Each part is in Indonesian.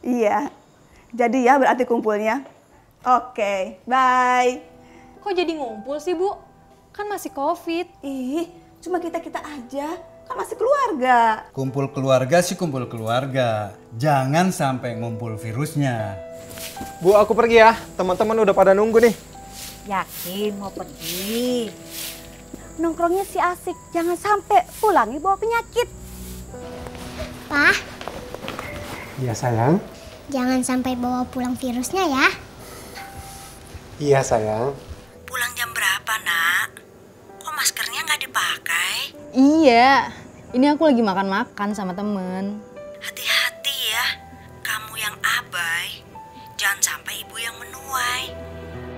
Iya. Jadi ya berarti kumpulnya. Oke, bye. Kok jadi ngumpul sih, Bu? Kan masih COVID. Ih, cuma kita-kita aja. Kan masih keluarga. Kumpul keluarga sih kumpul keluarga. Jangan sampai ngumpul virusnya. Bu, aku pergi ya. Teman-teman udah pada nunggu nih. Yakin mau pergi? Nongkrongnya sih asik, jangan sampai pulangnya bawa penyakit. Pak, Iya sayang. jangan sampai bawa pulang virusnya ya. Iya sayang. Pulang jam berapa, Nak? Kok maskernya nggak dipakai? Iya, ini aku lagi makan-makan sama temen. Hati-hati ya, kamu yang abai, jangan sampai ibu yang menuai.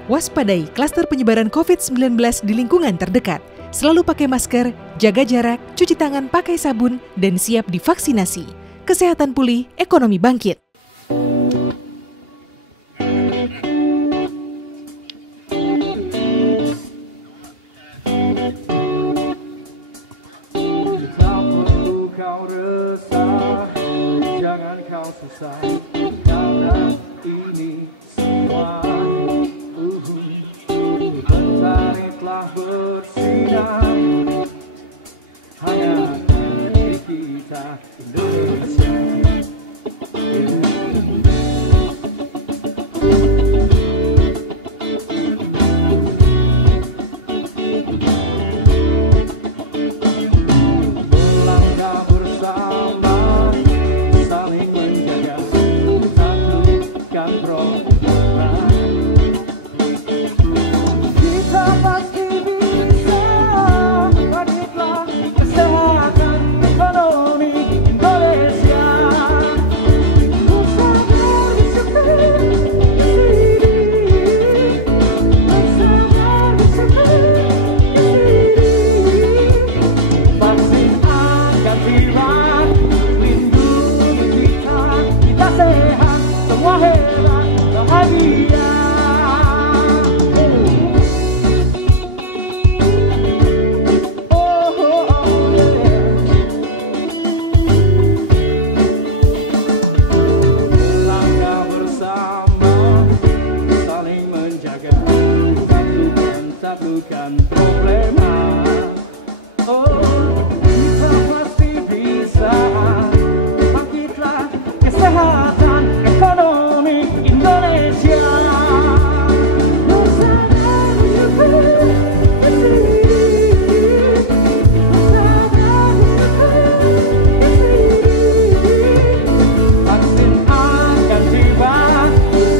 Waspadai klaster penyebaran COVID-19 di lingkungan terdekat. Selalu pakai masker, jaga jarak, cuci tangan pakai sabun, dan siap divaksinasi. Kesehatan pulih, ekonomi bangkit. Tak perlu kau resah, jangan kau susah, karena ini semua mentari telah bersinar, hanya negeri kita Indonesia. Melangkah bersama, saling menjaga, satukan program. Kita pasti bisa, bangkitlah kesehatan ekonomi Indonesia. Bersama disiplin bersama disiplin vaksin akan tiba, lindungi kita, kita sehat, semua hebat, bahagia. Langkah bersama, saling menjaga, satukan problema. Oh, kita pasti bisa, bangkitlah kesehatan ekonomi Indonesia. Bersama disiplin, vaksin akan tiba,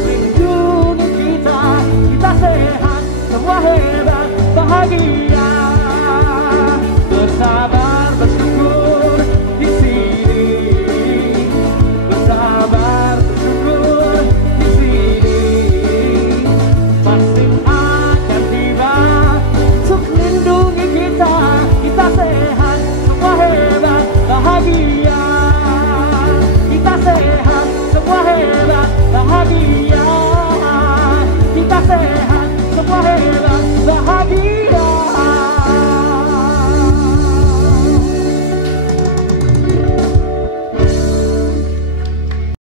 lindungi kita, kita sehat, semua hebat, bahagia. Bersabar bersyukur di sini, bersabar bersyukur di sini. Vaksin akan tiba untuk lindungi kita, kita sehat, semua hebat, bahagia. Kita sehat, semua hebat, bahagia. Kita sehat, semua hebat, bahagia.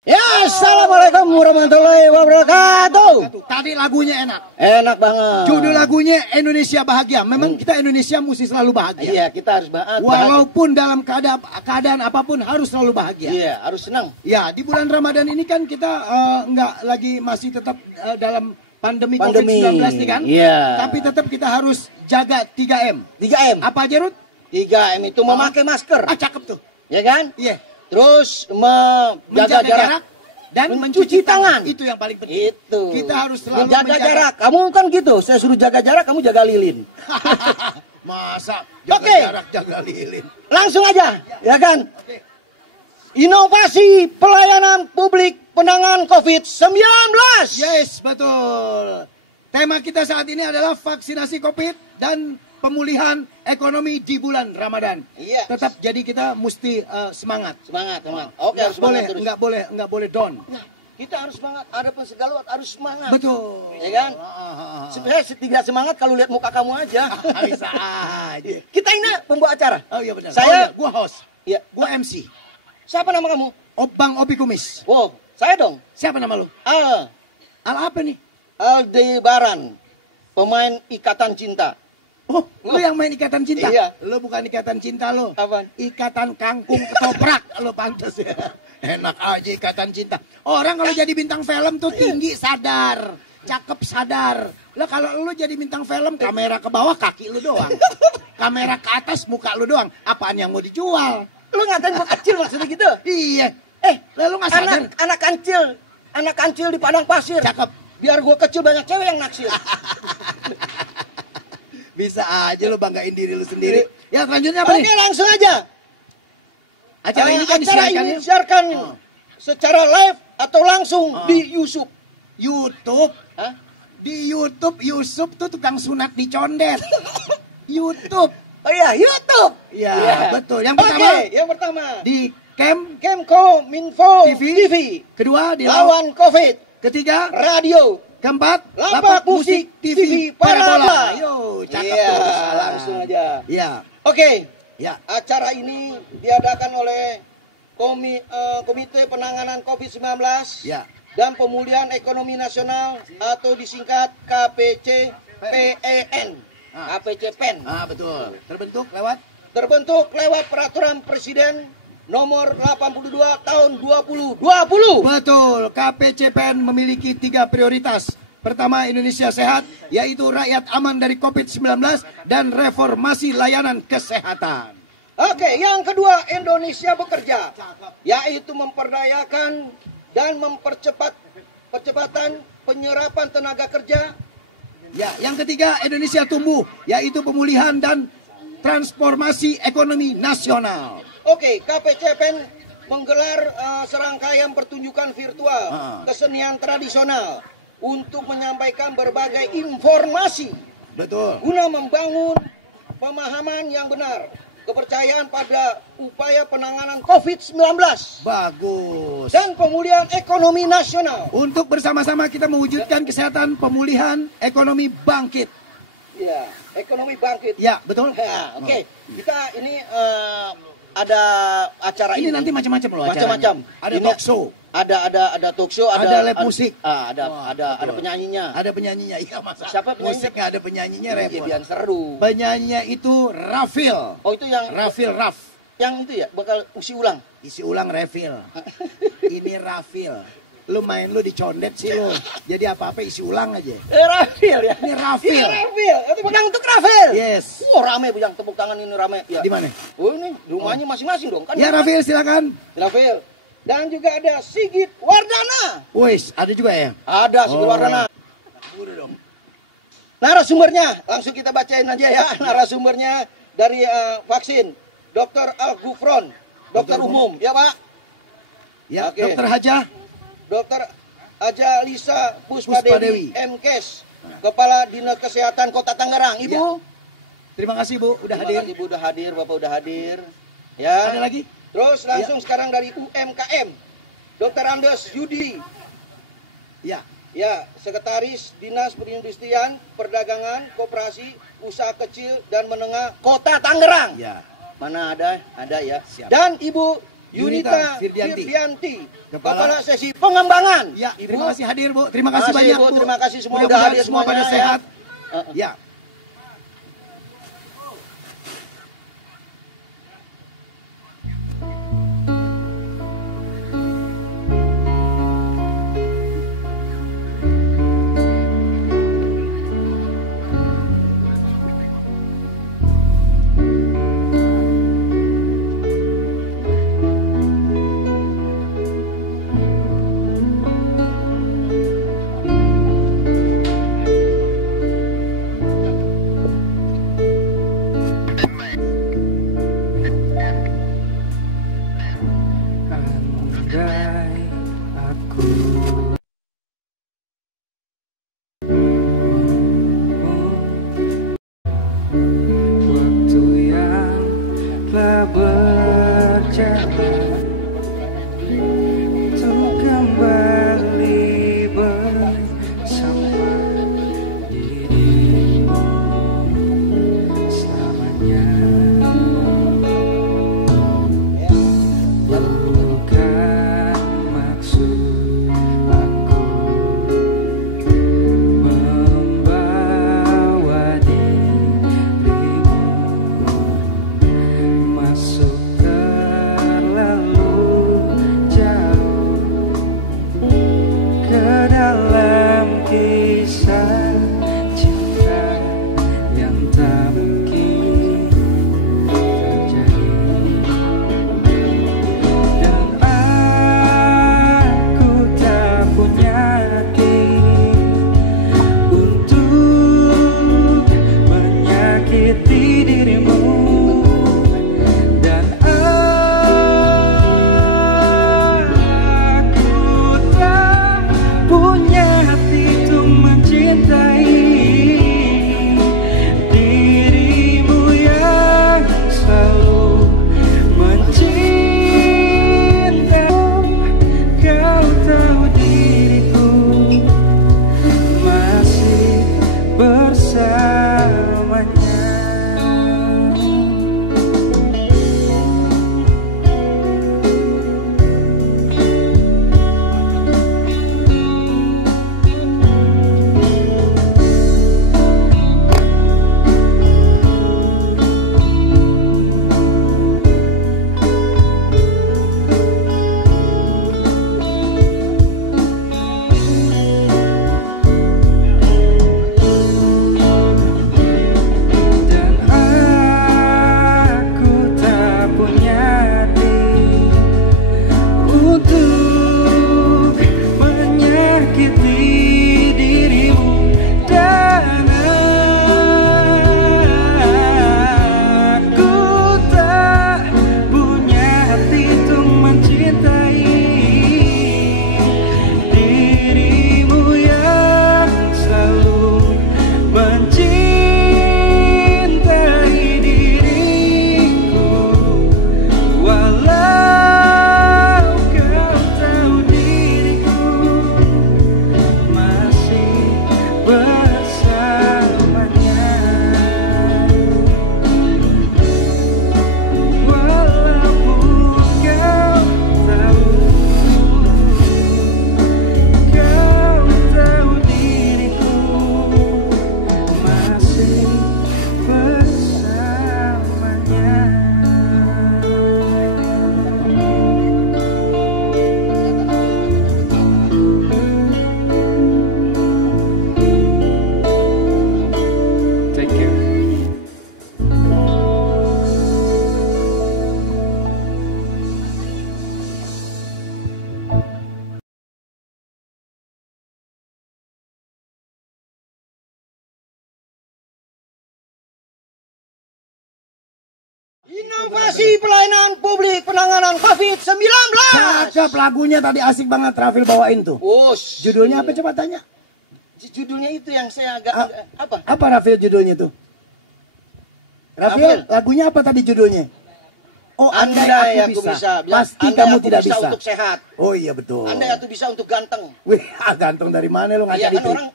Ya, assalamualaikum warahmatullahi wabarakatuh. Tadi lagunya enak. Enak banget. Judul lagunya Indonesia Bahagia. Memang kita Indonesia mesti selalu bahagia. Iya, kita harus Walaupun dalam keadaan apapun harus selalu bahagia. Iya, harus senang. Ya, di bulan Ramadan ini kan kita masih tetap dalam pandemi Pandemi. COVID-19 nih kan. Iya. Tapi tetap kita harus jaga 3M. 3M. Apa aja, Rut? 3M itu memakai masker. Ah, cakep tuh. Ya kan? Iya. Terus menjaga jarak dan mencuci tangan. Itu yang paling penting. Itu. Kita harus selalu menjaga jarak. Kamu kan gitu, saya suruh jaga jarak, kamu jaga lilin. Masa jaga Oke. jarak, jaga lilin. Langsung aja, ya kan? Oke. Inovasi pelayanan publik penanganan COVID-19. Yes, betul. Tema kita saat ini adalah vaksinasi COVID dan pemulihan ekonomi di bulan Ramadan. Iya. Tetap jadi kita mesti semangat. Semangat. Oke, harus semangat terus. Nggak boleh down. Nah, kita harus semangat. Ada segala harus semangat. Betul. Ya kan? Saya tidak semangat kalau lihat muka kamu aja. Bisa aja. Kita ini pembawa acara. Oh iya benar. Saya, gua host. ya, Gua MC. siapa nama kamu? Bang Obi Kumis. Wow, Saya dong. Siapa nama lu? Al. Al apa nih? Aldebaran. Pemain Ikatan Cinta. Oh, lu yang main Ikatan Cinta? Iya. Lu bukan Ikatan Cinta lu. Apaan? Ikatan Kangkung Ketoprak. Lu pantas ya. Enak aja Ikatan Cinta. Orang kalau jadi bintang film tuh tinggi sadar. Cakep sadar. Lah kalau lu jadi bintang film, kamera ke bawah kaki lu doang. Kamera ke atas muka lu doang. Apaan yang mau dijual? Lu ngatain gua kecil maksudnya gitu? Iya. Lalu nggak sadar? Anak kancil di padang pasir. Cakep. Biar gua kecil banyak cewek yang naksir. Bisa aja lu banggain diri lu sendiri. Ya selanjutnya apa nih? Oke, langsung aja. Acara ini kan disiarkan secara live atau langsung di YouTube. YouTube? Hah? Di YouTube, Yusuf tuh tukang sunat di condet. YouTube. Oh iya, YouTube. Iya, betul. Yang pertama? Oke, yang pertama. Di Kemkominfo TV. Kedua, di lawan COVID. Ketiga, radio. Keempat, Lapak Musik TV Parabola. Yo, cakep Iya, tuh. langsung aja. Iya. Oke. Ya. Acara ini diadakan oleh Komite Penanganan COVID-19 Ya. dan Pemulihan Ekonomi Nasional atau disingkat KPCPEN. KPCPEN. Betul. Terbentuk lewat Peraturan Presiden Nomor 82 tahun 2020. Betul. KPCPEN memiliki 3 prioritas. Pertama, Indonesia sehat, yaitu rakyat aman dari COVID-19 dan reformasi layanan kesehatan. Oke, yang kedua, Indonesia bekerja, yaitu memperdayakan dan percepatan penyerapan tenaga kerja. Ya, yang ketiga, Indonesia tumbuh, yaitu pemulihan dan transformasi ekonomi nasional. Oke, KPCPEN menggelar serangkaian pertunjukan virtual kesenian tradisional untuk menyampaikan berbagai informasi. Betul. Guna membangun pemahaman yang benar, kepercayaan pada upaya penanganan COVID-19. Bagus. Dan pemulihan ekonomi nasional. Untuk bersama-sama kita mewujudkan kesehatan, pemulihan ekonomi bangkit. Ya, ekonomi bangkit. Ya, betul. Ya, oke. Kita ini ada acara ini nanti macam-macam loh acaranya. Macam-macam. Ada ini talk show. Ada talk show, ada live musik. Ada penyanyinya. Ada penyanyinya. Iya, masa. Siapa penyanyinya? Musiknya ada penyanyinya repot. Biar seru. Penyanyinya itu Rafil. Oh, itu yang Rafil. Yang itu ya bakal isi ulang Rafil. Ini Rafil. Lu main lu dicondet sih lu. Jadi apa-apa isi ulang aja. Rafil ya. Ini Rafil. Tepuk tangan untuk Rafil. Yes. Rame bujang tepuk tangan ini rame. Ya. Di mana? Oh, ini rumahnya masing-masing dong kan. Ya Rafil silakan. Rafil. Dan juga ada Sigit Wardana. Wis, ada juga ya? Ada Sigit Wardana. Narasumbernya langsung kita bacain aja ya. Narasumbernya dari vaksin. Dr. Al-Gufron, dokter umum, ya Pak? Ya, okay. Dokter Haja. Dr. Haja Lisa Puspadewi, MKes, Kepala Dinas Kesehatan Kota Tangerang. Ibu. Ya. Terima kasih Bu, udah hadir. Ibu udah hadir, Bapak udah hadir. Ya. Ada lagi? Terus langsung sekarang dari UMKM, Dr. Andes Yudi. Ya. Ya, Sekretaris Dinas Perindustrian, Perdagangan, Koperasi, Usaha Kecil dan Menengah Kota Tangerang. Ya. Mana ada ya. Siap. Dan Ibu Yunita Firdianti, Kepala Sesi Pengembangan. Ya, Ibu. terima kasih hadir Bu. Terima kasih banyak Bu. Terima kasih semua udah hadir semua pada sehat. Ya. Inovasi pelayanan publik penanganan COVID-19. Cakep lagunya tadi asik banget Rafil bawain tuh. Judulnya apa coba tanya? Judulnya itu yang saya agak apa? Apa Rafil judulnya tuh? Rafil, lagunya apa tadi judulnya? Oh, andai aku bisa. Pasti kamu tidak bisa. Untuk sehat. Oh iya betul. Andai aku bisa untuk ganteng. Wih, ganteng dari mana lu ngaca Iya kan gitu? orang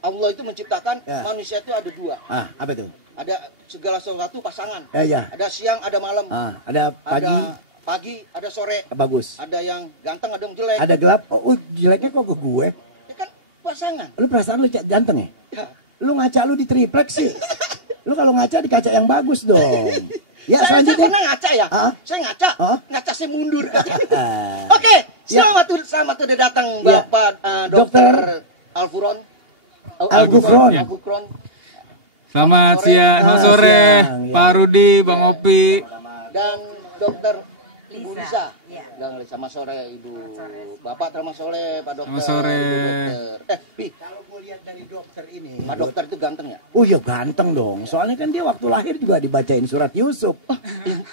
Allah itu menciptakan manusia itu ada dua. Apa tuh? Ada segala sesuatu pasangan. Ya. Ada siang, ada malam. Ada pagi. Ada pagi, ada sore. Bagus. Ada yang ganteng, ada yang jelek. Ada gelap. Oh, jeleknya kok ke gue? Ya kan pasangan. Lu perasaan lu ganteng ya? Ya. Lu ngaca lu di triplek sih. Lu kalau ngaca di kaca yang bagus dong. Ya, saya selanjutnya. pernah ngaca ya. Saya ngaca. Ngaca saya mundur. Oke, selamat udah datang Bapak Dokter Al-Gufron. Selamat siang, selamat sore, Pak Rudi, Bang Opi. Dan Dokter Ibu Lisa. Sama sore Ibu. Bapak selamat sore, Pak Dokter. Selamat sore. Pi, kalau gue lihat dari dokter ini, Pak Dokter itu ganteng ya? Oh iya ganteng dong. Soalnya kan dia waktu lahir juga dibacain surat Yusuf.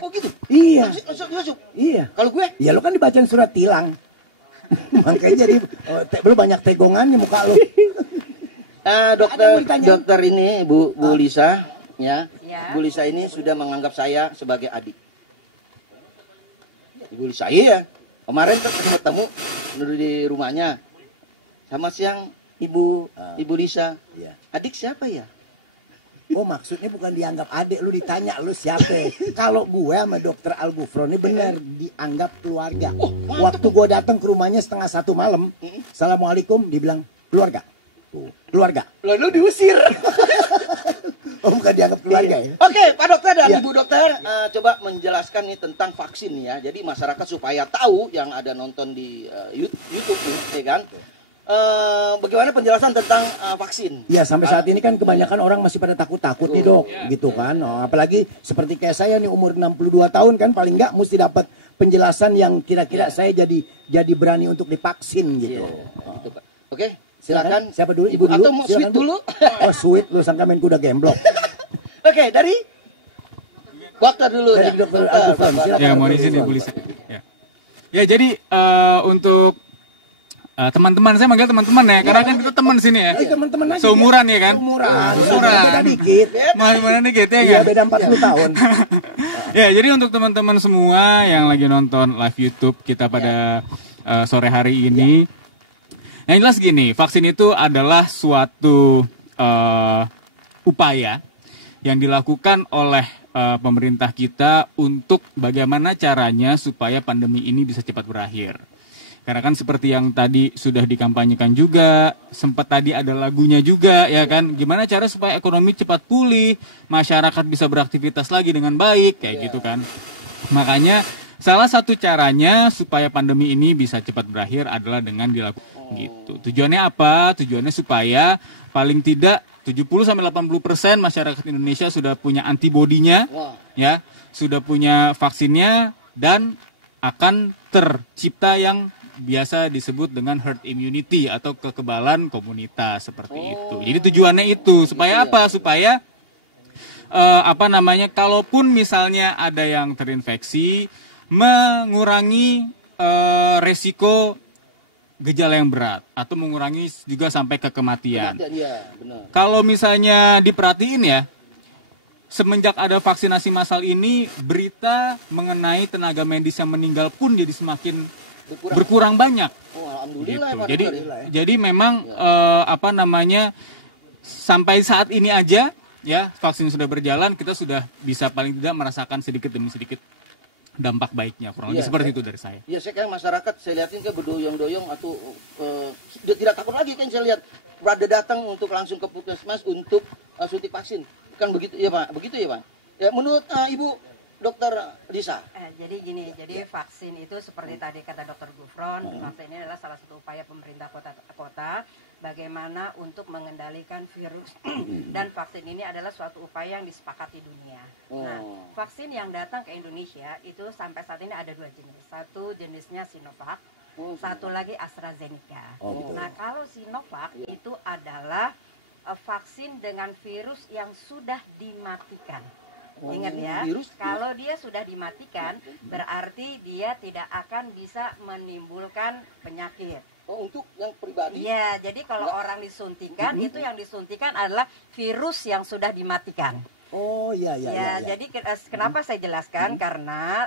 Oh gitu? Iya. Yusuf? Iya. Kalau gue? Iya, lo kan dibacain surat tilang. Makanya jadi belum banyak tegongannya muka lo. Dokter ini Bu Lisa ya. Bu Lisa ini sudah menganggap saya sebagai adik. Ibu Lisa iya. Kemarin tuh ketemu dulu di rumahnya. Sama siang Ibu Lisa. Adik siapa ya? Oh maksudnya bukan dianggap adik, lu ditanya lu siapa. Kalau gue sama Dokter Al-Gufron ini benar dianggap keluarga. Waktu gue datang ke rumahnya 1:30 malam, Assalamualaikum, dibilang keluarga. Keluarga. Lalu diusir. Oh bukan dianggap keluarga ya? Oke, Pak Dokter dan Ibu Dokter, coba menjelaskan nih tentang vaksin ya. Jadi masyarakat supaya tahu yang ada nonton di YouTube nih, ya kan? Bagaimana penjelasan tentang vaksin? Ya sampai saat ini kan kebanyakan orang masih pada takut-takut nih dok, gitu kan. Apalagi seperti kayak saya nih umur 62 tahun kan paling nggak mesti dapat penjelasan yang kira-kira saya jadi berani untuk divaksin gitu. Oke, silakan. Siapa dulu? Ibu dulu? Atau mau sweet dulu? Oh sweet, lu sangka main kuda gemblok. Oke, dari dokter dulu. Dari Dokter Al-Gufron, silakan. Ya, mau di sini Bu Lisa. Ya, jadi untuk teman-teman, saya manggil teman-teman ya, karena kan kita teman sini ya. Teman-teman aja. Seumuran ya kan? Seumuran. Beda dikit. Mana dikit ya kan? Iya, beda 40 tahun. Ya, jadi untuk teman-teman semua yang lagi nonton live YouTube kita pada sore hari ini, yang jelas gini, vaksin itu adalah suatu upaya yang dilakukan oleh pemerintah kita untuk bagaimana caranya supaya pandemi ini bisa cepat berakhir. Karena kan seperti yang tadi sudah dikampanyekan juga, sempat tadi ada lagunya juga ya kan, gimana cara supaya ekonomi cepat pulih, masyarakat bisa beraktivitas lagi dengan baik, kayak gitu kan. Makanya salah satu caranya supaya pandemi ini bisa cepat berakhir adalah dengan dilakukan gitu. Tujuannya apa? Tujuannya supaya paling tidak 70-80% masyarakat Indonesia sudah punya antibodinya, ya, sudah punya vaksinnya dan akan tercipta yang biasa disebut dengan herd immunity atau kekebalan komunitas seperti itu. Jadi tujuannya itu supaya apa? Supaya kalaupun misalnya ada yang terinfeksi, mengurangi resiko gejala yang berat atau mengurangi juga sampai ke kematian. Kalau misalnya diperhatiin ya, semenjak ada vaksinasi massal ini, berita mengenai tenaga medis yang meninggal pun jadi semakin berkurang banyak. Alhamdulillah. Gitu. Jadi memang sampai saat ini aja ya vaksin sudah berjalan, kita sudah bisa paling tidak merasakan sedikit demi sedikit dampak baiknya. Kurang lebih seperti itu dari saya. Iya, saya kan masyarakat saya lihatin kan berdoyong-doyong atau sudah tidak takut lagi kan saya lihat pada datang untuk langsung ke puskesmas untuk suntik vaksin. Kan begitu ya Pak? Begitu ya Pak? Ya menurut Ibu Dokter Lisa. Jadi gini, jadi vaksin itu seperti tadi kata Dokter Gufron, vaksin ini adalah salah satu upaya pemerintah kota bagaimana untuk mengendalikan virus dan vaksin ini adalah suatu upaya yang disepakati dunia. Nah, vaksin yang datang ke Indonesia itu sampai saat ini ada 2 jenis. Satu jenisnya Sinovac, satu lagi AstraZeneca. Nah, kalau Sinovac itu adalah vaksin dengan virus yang sudah dimatikan. Ingat ya, kalau dia sudah dimatikan, berarti dia tidak akan bisa menimbulkan penyakit. Oh, untuk yang pribadi? Iya, jadi kalau orang disuntikan, itu yang disuntikan adalah virus yang sudah dimatikan. Oh iya. Jadi kenapa saya jelaskan? Karena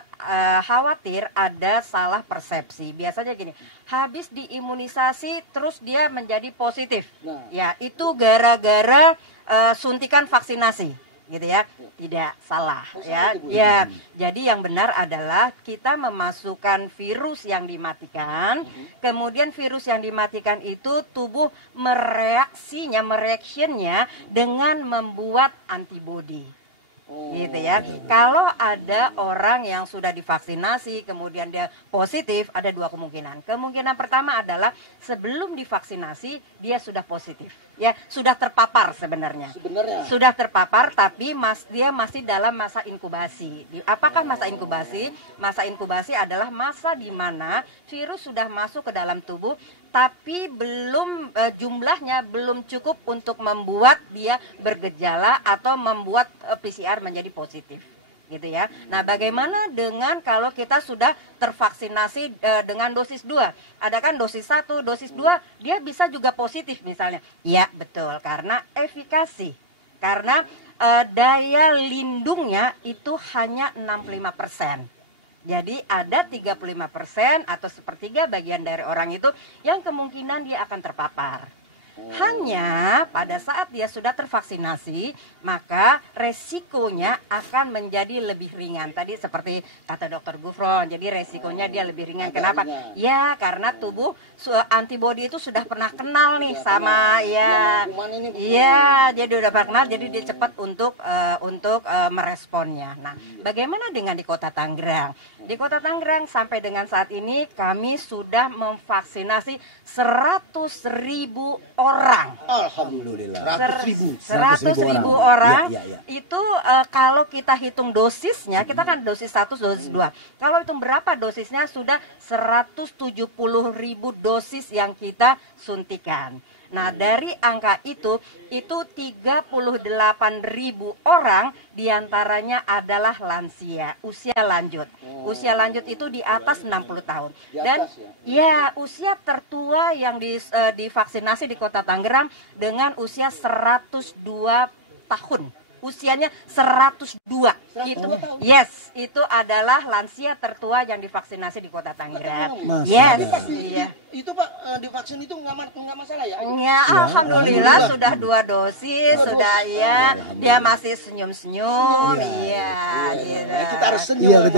khawatir ada salah persepsi. Biasanya gini, habis diimunisasi terus dia menjadi positif. Ya, itu gara-gara suntikan vaksinasi. Gitu ya, tidak salah ya. Ya, jadi yang benar adalah kita memasukkan virus yang dimatikan, kemudian virus yang dimatikan itu tubuh mereaksinya dengan membuat antibodi. Gitu ya. Kalau ada orang yang sudah divaksinasi kemudian dia positif, ada dua kemungkinan. Kemungkinan pertama adalah sebelum divaksinasi dia sudah positif. Ya, sudah terpapar sebenarnya. Sudah terpapar tapi dia masih dalam masa inkubasi. Apakah masa inkubasi? Masa inkubasi adalah masa di mana virus sudah masuk ke dalam tubuh tapi belum jumlahnya belum cukup untuk membuat dia bergejala atau membuat PCR menjadi positif. Gitu ya. Nah, bagaimana dengan kalau kita sudah tervaksinasi dengan dosis 2? Ada kan dosis 1, dosis 2, dia bisa juga positif misalnya. Ya, betul, karena efikasi. Karena daya lindungnya itu hanya 65%. Jadi ada 35% atau sepertiga bagian dari orang itu yang kemungkinan dia akan terpapar. Hanya pada saat dia sudah tervaksinasi, maka resikonya akan menjadi lebih ringan. Tadi seperti kata Dr. Gufron, jadi resikonya dia lebih ringan. Kenapa? Ya, karena tubuh antibodi itu sudah pernah kenal nih sama jadi udah pernah kenal, jadi dia cepat untuk meresponnya. Nah, bagaimana dengan di Kota Tangerang? Di Kota Tangerang sampai dengan saat ini kami sudah memvaksinasi 100.000 orang. Alhamdulillah. 100.000 orang. Itu kalau kita hitung dosisnya, kita kan dosis 1, dosis 2. Kalau hitung berapa dosisnya, sudah 170.000 dosis yang kita suntikan. Nah, dari angka itu 38.000 orang diantaranya adalah lansia, usia lanjut. Usia lanjut itu di atas 60 tahun. Dan ya, usia tertua yang divaksinasi di Kota Tangerang dengan usia 102 tahun. Usianya 102. Itu adalah lansia tertua yang divaksinasi di Kota Tangerang. Itu Pak, divaksin itu nggak masalah ya? Ya, alhamdulillah sudah 2 dosis, sudah dia masih senyum-senyum, Kita harus senyum,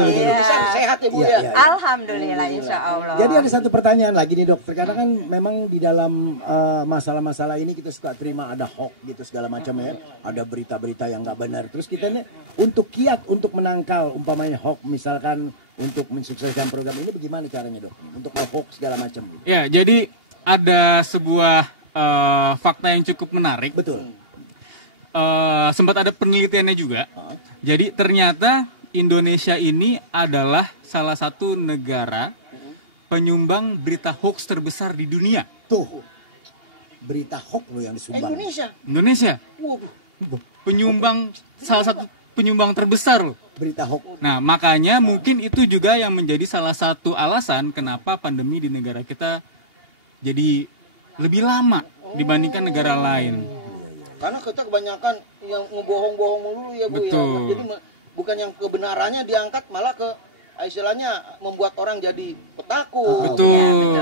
sehat ya Bu ya. Alhamdulillah, insya Allah. Jadi ada satu pertanyaan lagi nih dokter, karena kan memang di dalam masalah-masalah ini kita suka terima ada hoax gitu segala macam ya, ada berita-berita yang nggak benar. Terus kita ini untuk kiat untuk menangkal umpamanya hoax misalkan. Untuk mensukseskan program ini bagaimana caranya dok? Untuk hoax segala macam. Ya, jadi ada sebuah fakta yang cukup menarik. Betul. Sempat ada penelitiannya juga. Jadi ternyata Indonesia ini adalah salah satu negara penyumbang berita hoax terbesar di dunia. Tuh, berita hoax loh yang disumbang. Indonesia. Penyumbang, salah satu penyumbang terbesar loh. Berita hoax. Nah, makanya mungkin itu juga yang menjadi salah satu alasan kenapa pandemi di negara kita jadi lebih lama dibandingkan negara lain. Karena kita kebanyakan yang ngebohong-bohong mulu ya Bu. Betul. Ya. Jadi bukan yang kebenarannya diangkat, malah ke istilahnya membuat orang jadi petakut. Betul.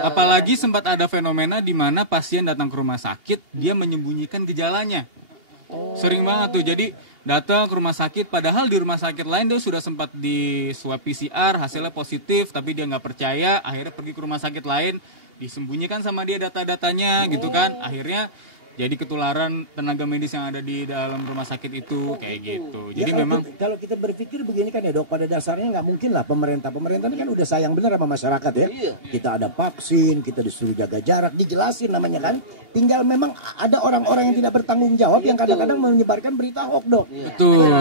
Apalagi sempat ada fenomena di mana pasien datang ke rumah sakit, dia menyembunyikan gejalanya. Sering banget tuh. Jadi datang ke rumah sakit, padahal di rumah sakit lain dia sudah sempat di swab PCR, hasilnya positif, tapi dia nggak percaya, akhirnya pergi ke rumah sakit lain, disembunyikan sama dia data-datanya gitu kan, akhirnya jadi ketularan tenaga medis yang ada di dalam rumah sakit itu kayak gitu. Jadi ya, memang kalau kita berpikir begini kan ya dok, pada dasarnya nggak mungkin lah pemerintah ini kan udah sayang bener sama masyarakat ya. Kita ada vaksin, kita disuruh jaga jarak, dijelasin namanya kan. Tinggal memang ada orang-orang yang tidak bertanggung jawab yang kadang-kadang menyebarkan berita hoax dok. Betul.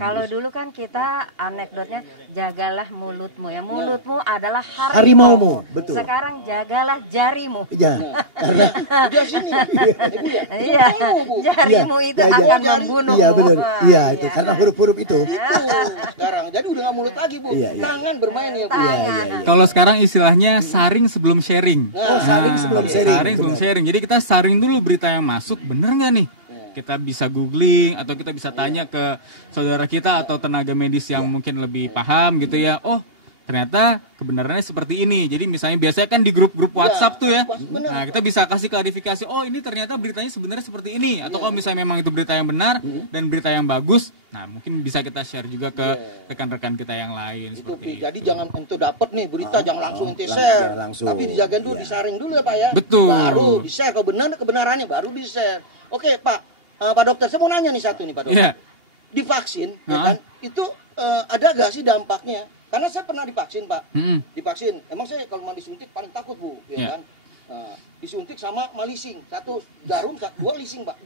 Kalau dulu kan kita anekdotnya jagalah mulutmu ya, mulutmu adalah harimaumu. Betul. Sekarang jagalah jarimu. Ya, karena vaksin ini, Bu ya. Iya, jarimu itu Iya, akan jari. membunuh. Iya betul. Iya itu karena huruf-huruf itu. Itu sekarang. Jadi udah nggak mulut lagi, Bu. Iya, iya. Tangan bermain ya, Bu. Kalau sekarang istilahnya saring sebelum sharing. Oh, saring sebelum sharing. Saring sebelum sharing. Jadi kita saring dulu berita yang masuk, bener nggak nih? Kita bisa googling atau kita bisa tanya ke saudara kita atau tenaga medis yang mungkin lebih paham gitu ya. Oh, ternyata kebenarannya seperti ini. Jadi misalnya biasanya kan di grup-grup WhatsApp tuh ya. Nah, kita bisa kasih klarifikasi. Oh, ini ternyata beritanya sebenarnya seperti ini. Atau kalau misalnya memang itu berita yang benar dan berita yang bagus, nah mungkin bisa kita share juga ke rekan-rekan kita yang lain. Itu, seperti jadi jangan ente dapat nih berita jangan langsung ente share. Tapi dijagain dulu, disaring dulu ya Pak ya. Betul. Baru di-share kalau benar kebenarannya baru di-share. Oke, Pak. Pak Dokter, saya mau nanya nih satu nih Pak Dokter. Di vaksin, ya kan, itu ada gak sih dampaknya? Karena saya pernah divaksin Pak. Divaksin, emang saya kalau mau disuntik paling takut Bu, ya kan. Disuntik sama malising, satu jarum, dua lising Pak.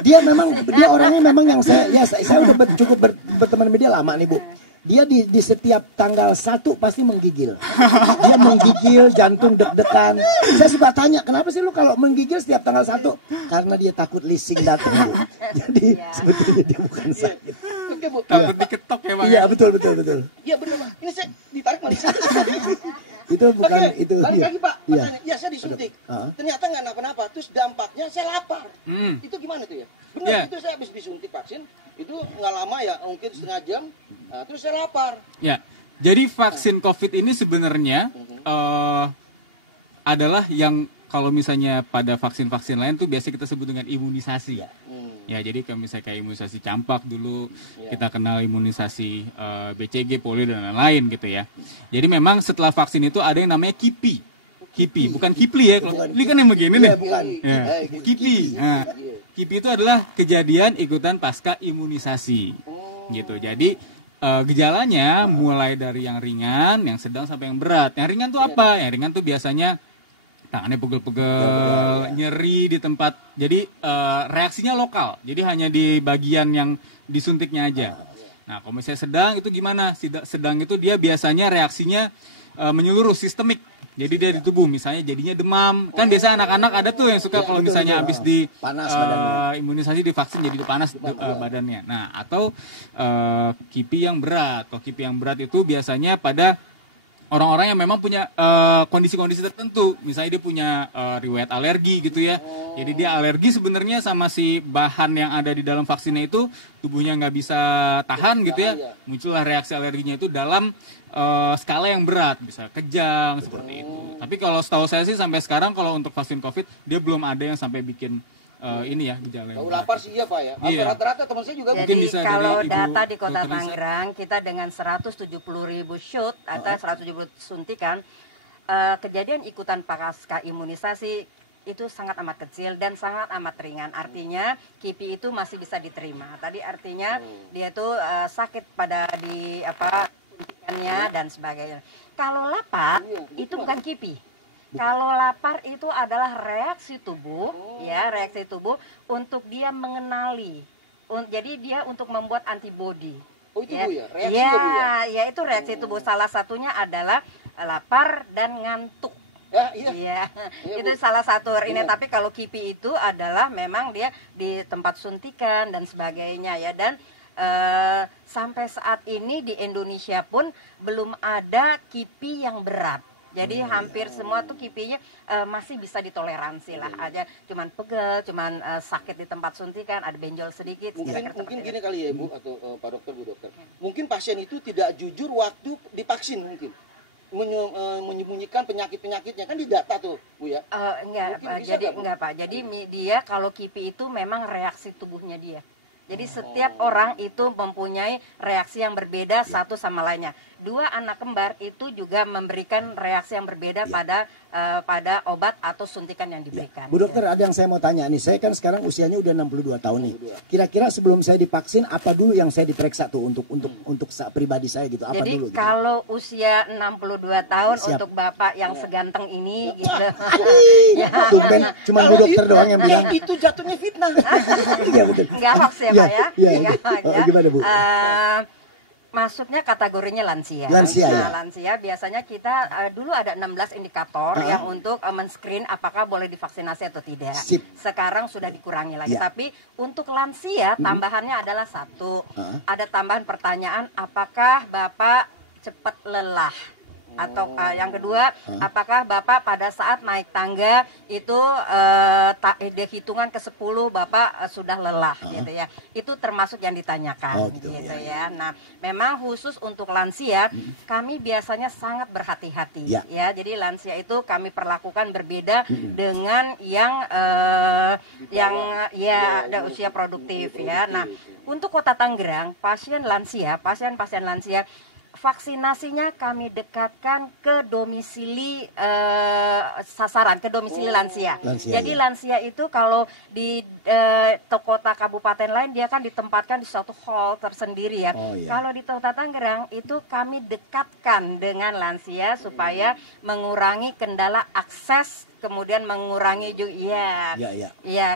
Dia orangnya memang yang saya udah cukup berteman sama dia lama nih Bu. Dia di setiap tanggal 1 pasti menggigil. Dia menggigil, jantung deg-degan. Saya suka tanya, kenapa sih lu kalau menggigil setiap tanggal 1? Karena dia takut leasing datang, Bu. Jadi sebetulnya dia bukan sakit. Oke, Bu. Takut diketok ya, Bang. Iya, betul. Iya benar, Pak. Ini saya ditarik malising. Itu bukan itu. Balik lagi Pak, Iya. ya saya disuntik. Ternyata nggak kenapa-napa. Terus dampaknya saya lapar. Itu gimana tuh ya? Benar, itu saya habis disuntik vaksin, itu nggak lama ya, mungkin setengah jam. Terus saya lapar. Ya, jadi vaksin COVID ini sebenarnya adalah yang kalau misalnya pada vaksin-vaksin lain tuh biasa kita sebut dengan imunisasi. Ya, jadi kalau misalnya kayak imunisasi campak dulu, kita kenal imunisasi BCG, polio dan lain-lain gitu ya. Jadi memang setelah vaksin itu ada yang namanya KIPI, bukan KIPLI ya. Ini kan yang begini nih. Ya, KIPI. Nah, KIPI itu adalah kejadian ikutan pasca imunisasi. Gitu. Jadi gejalanya mulai dari yang ringan, yang sedang sampai yang berat. Yang ringan tuh apa? Yang ringan tuh biasanya tangannya pegel-pegel, nyeri di tempat. Jadi reaksinya lokal. Jadi hanya di bagian yang disuntiknya aja. Nah, kalau misalnya sedang itu gimana? Sedang itu dia biasanya reaksinya menyeluruh, sistemik. Jadi dia di tubuh, misalnya jadinya demam. Kan biasa anak-anak ada tuh yang suka kalau misalnya habis di imunisasi, divaksin jadi panas badannya. Nah, atau KIPI yang berat. Kalau KIPI yang berat itu biasanya pada orang-orang yang memang punya kondisi-kondisi tertentu. Misalnya dia punya riwayat alergi gitu ya. Jadi dia alergi sebenarnya sama si bahan yang ada di dalam vaksinnya itu, tubuhnya nggak bisa tahan gitu ya. Muncullah reaksi alerginya itu dalam skala yang berat, bisa kejang seperti itu. Tapi kalau setahu saya sih sampai sekarang kalau untuk vaksin COVID dia belum ada yang sampai bikin ini ya gejala. Kalau lapar sih iya Pak ya. Rata-rata teman saya juga. Jadi kalau data di Kota Tangerang kita dengan 170.000 shoot atau 170 suntikan, kejadian ikutan pasca imunisasi itu sangat amat kecil dan sangat amat ringan. Artinya KIPI itu masih bisa diterima. Tadi artinya dia tuh sakit pada di suntikannya dan sebagainya. Kalau lapar itu bukan KIPI. Kalau lapar itu adalah reaksi tubuh, ya reaksi tubuh untuk dia mengenali. Jadi dia untuk membuat antibodi. Oh itu Bu ya, reaksi ya, Bu ya? Ya itu reaksi tubuh. Salah satunya adalah lapar dan ngantuk. Iya. Itu salah satu ini. Tapi kalau KIPI itu adalah memang dia di tempat suntikan dan sebagainya ya. Dan sampai saat ini di Indonesia pun belum ada KIPI yang berat. Jadi hampir semua tuh KIPI-nya masih bisa ditoleransi lah aja. Cuman pegel, cuman sakit di tempat suntikan, ada benjol sedikit. Mungkin gini kali ya Bu atau Pak Dokter, Bu Dokter. Mungkin pasien itu tidak jujur waktu divaksin mungkin. Menyembunyikan penyakit-penyakitnya kan di data tuh Bu ya. Enggak Pak. Jadi enggak Pak. Jadi dia kalau KIPI itu memang reaksi tubuhnya dia. Jadi setiap orang itu mempunyai reaksi yang berbeda satu sama lainnya. Dua anak kembar itu juga memberikan reaksi yang berbeda pada obat atau suntikan yang diberikan. Bu Dokter, ada yang saya mau tanya nih. Saya kan sekarang usianya udah 62 tahun nih. Kira-kira sebelum saya divaksin apa dulu yang saya diperiksa tuh untuk pribadi saya gitu? Apa jadi dulu? Gitu? Kalau usia 62 tahun untuk Bapak yang seganteng ini gitu. Cuma Bu Dokter doang yang bilang. Itu jatuhnya fitnah. Iya betul. Enggak hoax ya Pak ya. Gimana Bu? Masuknya kategorinya lansia. Lansia, ya. Lansia biasanya kita dulu ada 16 indikator yang untuk men-screen apakah boleh divaksinasi atau tidak. Sip. Sekarang sudah dikurangi lagi. Ya. Tapi untuk lansia tambahannya adalah satu. Ada tambahan pertanyaan, apakah Bapak cepat lelah? Atau yang kedua, apakah Bapak pada saat naik tangga itu hitungan ke-10 Bapak sudah lelah gitu ya. Itu termasuk yang ditanyakan gitu ya. Nah, memang khusus untuk lansia kami biasanya sangat berhati-hati ya. Jadi lansia itu kami perlakukan berbeda dengan yang ada usia produktif ya. Nah, untuk Kota Tangerang, pasien lansia vaksinasinya kami dekatkan ke domisili sasaran, ke domisili lansia. Jadi lansia itu kalau di kota kabupaten lain dia kan ditempatkan di suatu hall tersendiri ya. Kalau di Kota Tangerang itu kami dekatkan dengan lansia supaya mengurangi kendala akses, kemudian mengurangi juga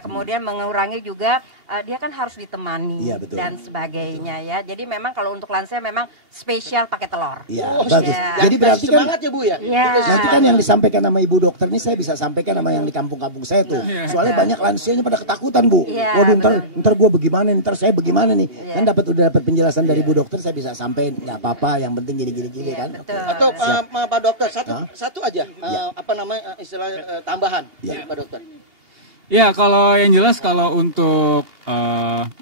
kemudian mengurangi juga dia kan harus ditemani dan sebagainya ya. Jadi memang kalau untuk lansia memang spesial pakai telur. Bagus. Jadi berarti kan semangat ya Bu ya. Nanti kan yang disampaikan sama Ibu dokter ini saya bisa sampaikan sama yang di kampung-kampung saya tuh. Soalnya banyak lansianya pada ketakutan Bu. Waduh ntar gue bagaimana, ntar saya bagaimana nih. Kan udah dapat penjelasan dari Ibu dokter, saya bisa sampein nggak apa-apa, yang penting gini-gini kan. Atau Pak Dokter satu aja apa namanya istilah tambahan Pak Dokter. Ya, kalau yang jelas kalau untuk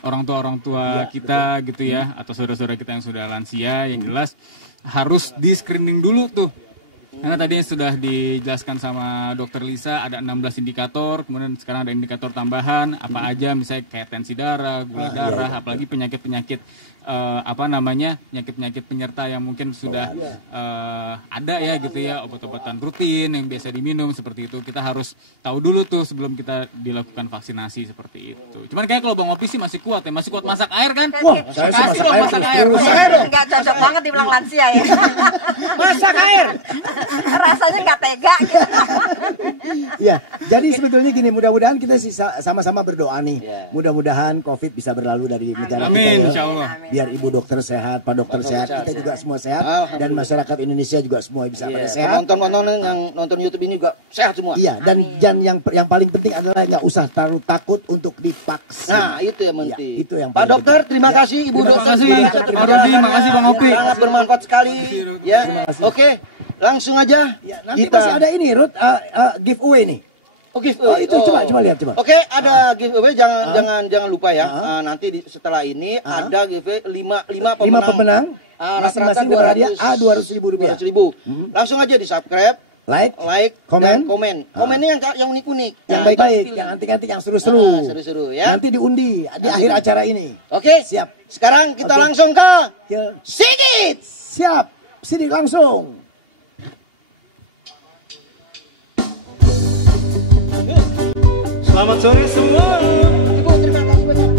orang tua kita gitu ya, atau saudara-saudara kita yang sudah lansia, yang jelas harus di screening dulu tuh. Karena tadi sudah dijelaskan sama Dokter Lisa ada 16 indikator, kemudian sekarang ada indikator tambahan apa aja, misalnya kayak tensi darah, gula darah, apalagi penyakit-penyakit penyakit-penyakit penyerta yang mungkin sudah ada ya gitu ya, obat-obatan rutin yang biasa diminum seperti itu. Kita harus tahu dulu tuh sebelum kita dilakukan vaksinasi seperti itu. Cuman kayak kalau Bang Opi sih masih kuat ya, masih kuat masak air kan? Wah, saya sih masak air. Enggak cocok banget dibilang lansia ya. Masak air. Rasanya nggak tega gitu. Ya, jadi sebetulnya gini, mudah-mudahan kita sih sama-sama berdoa nih. Mudah-mudahan COVID bisa berlalu dari negara kita ya. Insyaallah. Biar Ibu dokter sehat, Pak dokter sehat, kita juga semua sehat, dan masyarakat Indonesia juga semua bisa pada sehat. Nonton yang nonton YouTube ini juga sehat semua. Iya, dan yang paling penting adalah nggak usah terlalu takut untuk divaksin. Nah, itu yang penting. Itu yang Pak Dokter, terima kasih Ibu Dokter. Terima kasih Pak Rodi, terima kasih Bang Opi. Sangat bermanfaat sekali. Ya, oke, langsung aja. Nanti masih ada ini, Ruth, giveaway nih. Itu coba lihat coba. Oke, ada giveaway, jangan lupa ya. Nanti setelah ini ada giveaway 5 pemenang. Masing-masing dapat hadiah Rp200.000. Langsung aja di subscribe, like, komen. Komennya yang unik-unik, yang baik-baik, yang antik-antik, yang seru-seru. Seru-seru ya. Nanti diundi di akhir acara ini. Oke, siap. Sekarang kita langsung ke Sidik. Siap, Sidik langsung. Selamat sore semua. Ibu, terima kasih banyak.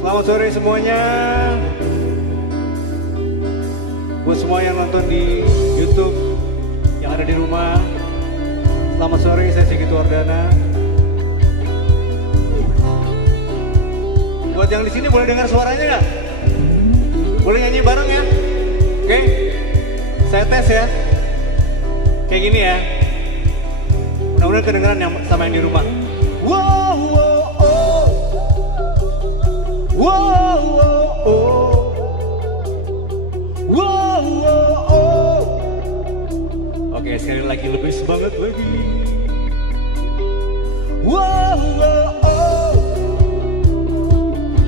Selamat sore semuanya. Buat semua yang nonton di YouTube, yang ada di rumah, selamat sore, saya Sigit Wardana. Buat yang di sini boleh dengar suaranya nggak? Boleh nyanyi bareng ya? Oke, saya tes ya. Kayak gini ya. Mudah-mudahan kedengeran yang sama yang di rumah. Wow, wow, oh. Wow, wow, oh. Wow, wow, oh. Oke, sekali lagi lebih semangat lagi. Wow, wow, oh.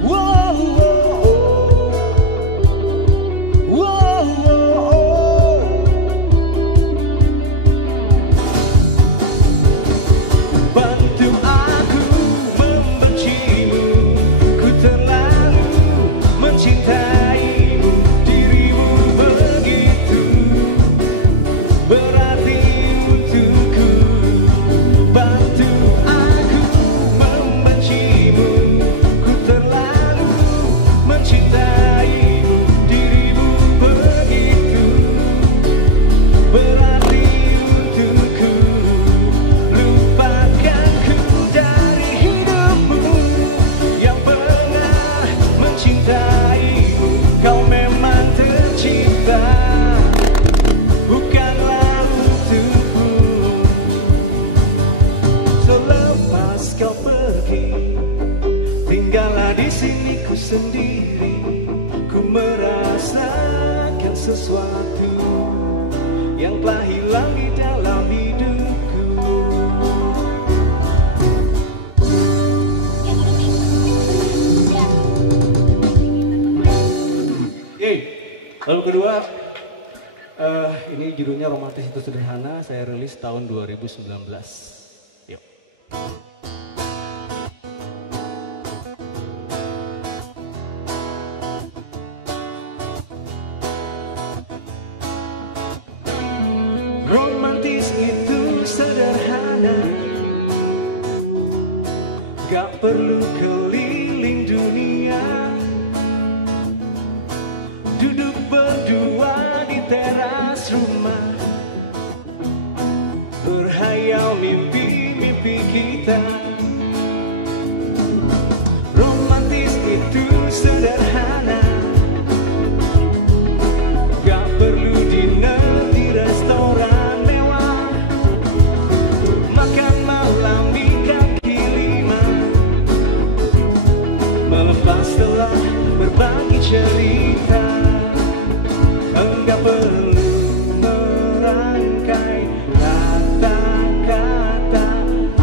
Wow, wow, oh. Wow, wow, oh. Bantu aku membencimu, ku terlalu mencintaimu, dirimu begitu berarti untukku. Bantu aku membencimu, ku terlalu mencintaimu, dirimu begitu berarti untukku. Lupakanku dari hidupmu yang pernah mencintaimu. Kau memang tercipta, bukanlah untukku. Selepas kau pergi, tinggallah di sini ku sendiri. Ku merasakan sesuatu yang telah hilang di dalam hidupku. Yeay. Lalu kedua, ini judulnya Romantis Itu Sederhana, saya rilis tahun 2019. Yuk. Romantis itu sederhana, gak perlu keliling dunia, duduk berdua di teras rumah, berhayal mimpi-mimpi kita. Romantis itu sederhana, gak perlu dinner di restoran mewah, makan malam di kaki lima, melepas telah berbagi cerita. Enggak perlu merangkai kata-kata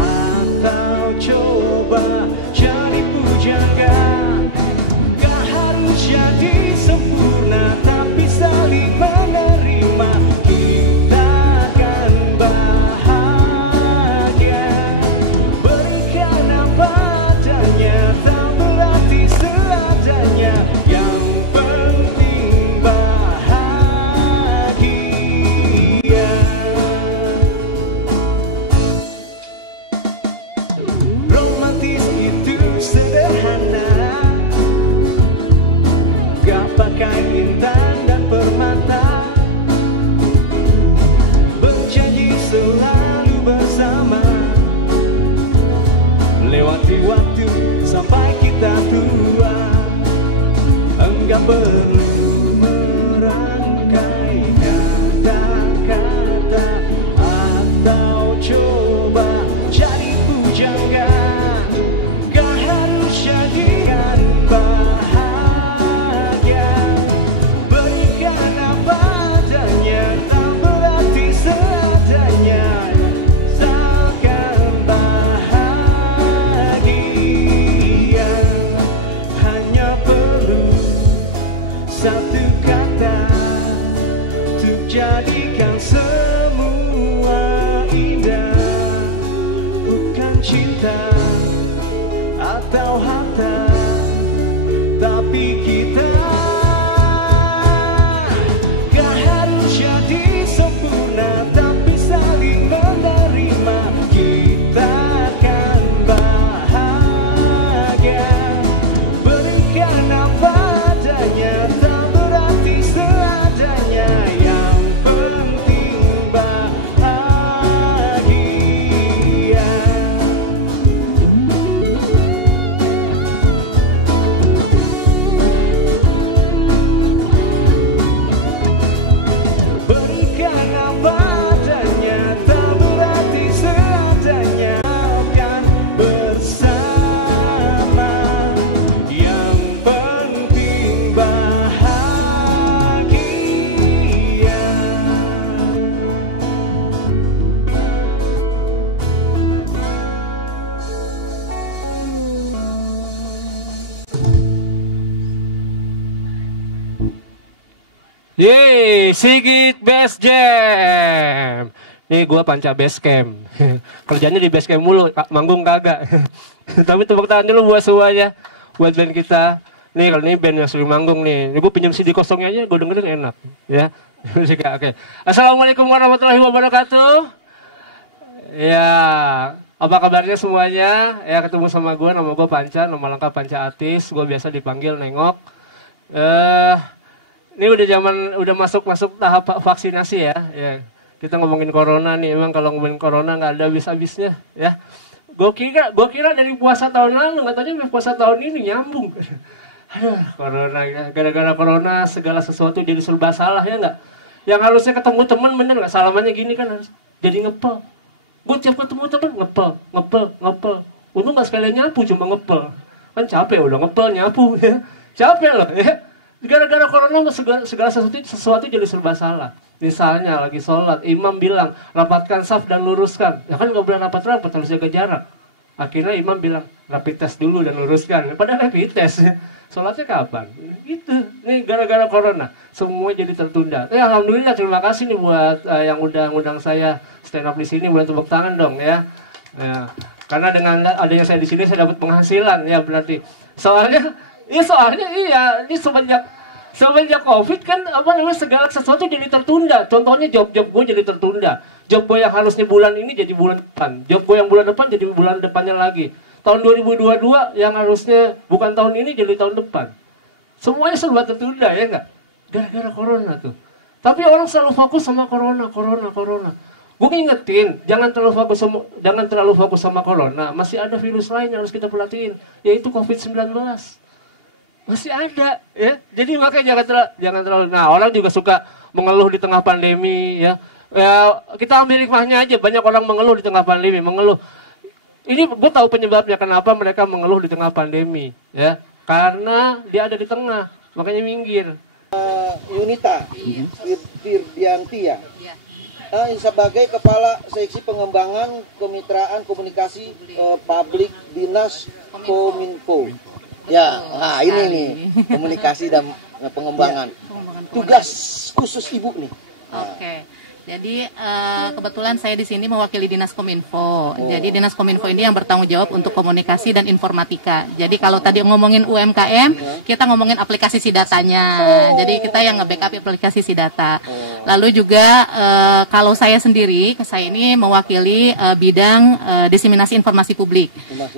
atau coba jadi pujangga. Gak harus jadi sempurna, tapi saling menerima. Kita akan bahagia. Berikan apa adanya, tak berarti seadanya. Yang penting bahagia. Romantis itu sederhana, gak pakai intan dan permata, berjanji selalu bersama, lewati waktu sampai kita tua. Enggak perlu merangkai kata-kata atau coba jadi pujangga. Gak harus jadikan bahagia. Berikan apa adanya, tak berarti seadanya. Asalkan bahagia. Hanya perlu satu kata untuk jadikan semua indah. Bukan cinta atau harta, tapi kita. Gak harus jadi sempurna, tapi saling menerima. Kita akan bahagia. Berikan Yeay, Sigit Base Jam. Nih gue Panca Base Camp. Kerjanya di Base Camp mulu, manggung kagak. Tapi tepuk tangan dulu buat semuanya, buat band kita. Nih kalau ini band yang sering manggung nih. Gue pinjam CD kosongnya aja, gue dengerin enak. Ya, oke. Assalamualaikum warahmatullahi wabarakatuh. Ya, apa kabarnya semuanya? Ya, ketemu sama gue, nama gue Panca, nama lengkap Panca Atis. Gue biasa dipanggil Nengok. Ini udah masuk tahap vaksinasi ya. Kita ngomongin corona nih, emang kalau ngomongin corona nggak ada habis-habisnya ya. Gue kira dari puasa tahun lalu, nggak tahu puasa tahun ini nyambung. Aduh, corona ya. Gara-gara corona segala sesuatu jadi serba salah ya nggak. Yang harusnya ketemu teman bener nggak, salamannya gini kan harus jadi ngepel. Gue tiap ketemu teman ngepel. Untung nggak sekalian nyapu, cuma ngepel. Kan capek udah ngepel nyapu ya. Capek loh ya. Gara-gara corona segala sesuatu jadi serba salah. Misalnya lagi sholat, imam bilang rapatkan saf dan luruskan. Ya kan nggak boleh rapat-rapat, harus jaga jarak. Akhirnya imam bilang rapid test dulu dan luruskan. Padahal rapid test, sholatnya kapan? Gitu. Nih gara-gara corona, semua jadi tertunda. Alhamdulillah, terima kasih nih buat yang undang saya stand up di sini. Boleh tepuk tangan dong ya. Karena dengan adanya saya di sini saya dapat penghasilan ya berarti. Soalnya iya, ini semenjak COVID kan segala sesuatu jadi tertunda. Contohnya job gue jadi tertunda. Job gue yang harusnya bulan ini jadi bulan depan. Job gue yang bulan depan jadi bulan depannya lagi. Tahun 2022 yang harusnya bukan tahun ini jadi tahun depan. Semuanya serba tertunda ya enggak? Gara-gara corona tuh. Tapi orang selalu fokus sama corona. Gue ngingetin, jangan terlalu fokus sama corona. Masih ada virus lain yang harus kita perhatiin, yaitu COVID-19. Masih ada ya. Jadi makanya jangan terlalu. Nah, orang juga suka mengeluh di tengah pandemi ya. Kita ambil hikmahnya aja. Banyak orang mengeluh di tengah pandemi, Ini gue tahu penyebabnya kenapa mereka mengeluh di tengah pandemi ya. Karena dia ada di tengah, makanya minggir. Yunita Firdianti ya. Sebagai Kepala Seksi Pengembangan Kemitraan Komunikasi Publik Dinas Kominfo. Ya, nah ini nih komunikasi dan pengembangan. Tugas khusus Ibu nih. Oke. Jadi kebetulan saya di sini mewakili Dinas Kominfo. Jadi Dinas Kominfo ini yang bertanggung jawab untuk komunikasi dan informatika. Jadi kalau tadi ngomongin UMKM, kita ngomongin aplikasi SIDATA-nya. Jadi kita yang nge-backup aplikasi SIDATA. Lalu juga kalau saya sendiri, saya ini mewakili bidang diseminasi informasi publik.